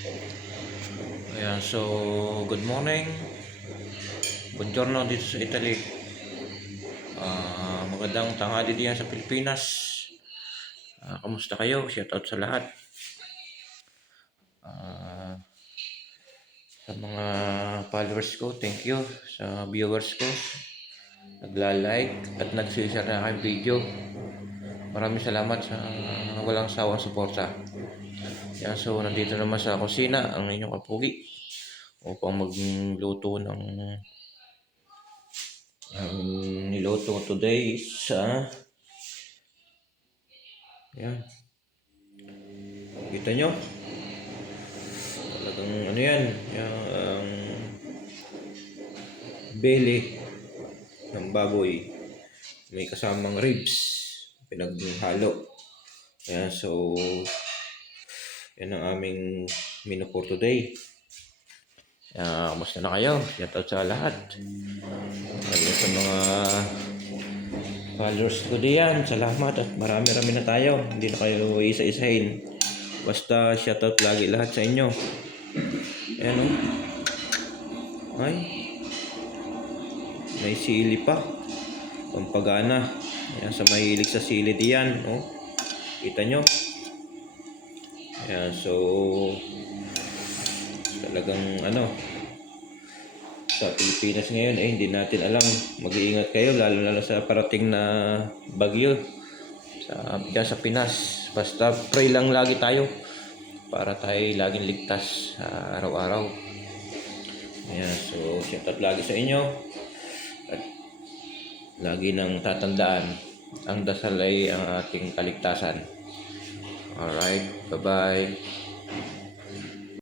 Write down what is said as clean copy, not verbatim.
Ayan, so good morning. Buongiorno dito sa Italy. Magandang tanghali diyan sa Pilipinas. Kamusta kayo? Shout out sa lahat. Ah, sa mga followers ko, thank you. Sa viewers ko, nagla-like at nag-share na aking video. Maraming salamat sa walang sawang suporta. Ayan, so nandito naman sa kusina ang inyong kapugi upang magluto ng ang niluto today sa yan. Kita nyo? Talagang ano yan? Yung belly ng baboy. May kasamang ribs. Pinaghalo. Ayan, so yan ang aming menu for today. Kamusta na kayo? Shout out sa lahat. Lalo sa mga followers ko diyan. Salamat at marami-rami na tayo. Hindi na kayo isa-isahin. Basta shoutout lagi lahat sa inyo. Ayan o. Ay. May sili pa. Pampagana. Ayan, sa mahilig sa sili diyan. O. Kita nyo. Ayan, so talagang sa Pilipinas ngayon hindi natin alam. Mag-iingat kayo lalo sa parating na bagyo dyan sa Pinas. Basta pray lang lagi tayo para tayo laging ligtas araw-araw. Ayan, so shoutout lagi sa inyo at lagi nang tatandaan ang dasal ay ang ating kaligtasan. Alright, bye-bye.